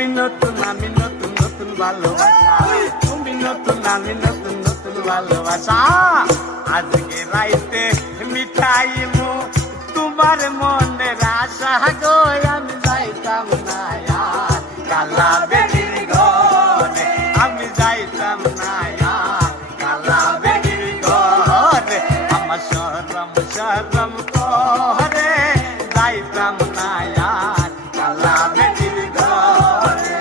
আমি নতুন নতুন ভালোবাসা, তুমি নতুন আমি নতুন নতুন ভালোবাসা। আজকে রাইতে মিঠাই মু তোমার মনের আশা গো, আমি যাইতাম না আর কালা বেটির ঘরে, আমি যাইতাম না আর কালা বেটির ঘরে। আমার শরম শরম করে যাইতাম না আর কালা বেটির ঘরে।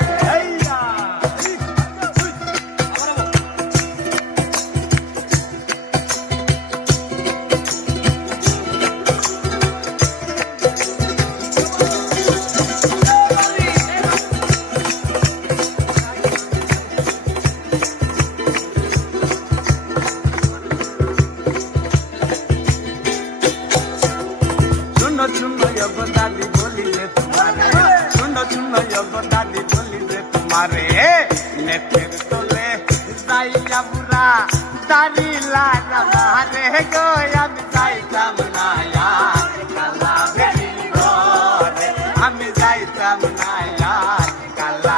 শুনো শুনো গো দাদি বলি যে তোমারে, শুনো শুনো গো দাদি বলি যে তোমারে, নেটের তলে যাইয়া বুড়া দাড়ি লাগা রে গো, আমি যাইতাম না আর কালা বেটির ঘরে, আমি যাইতাম না আর কালা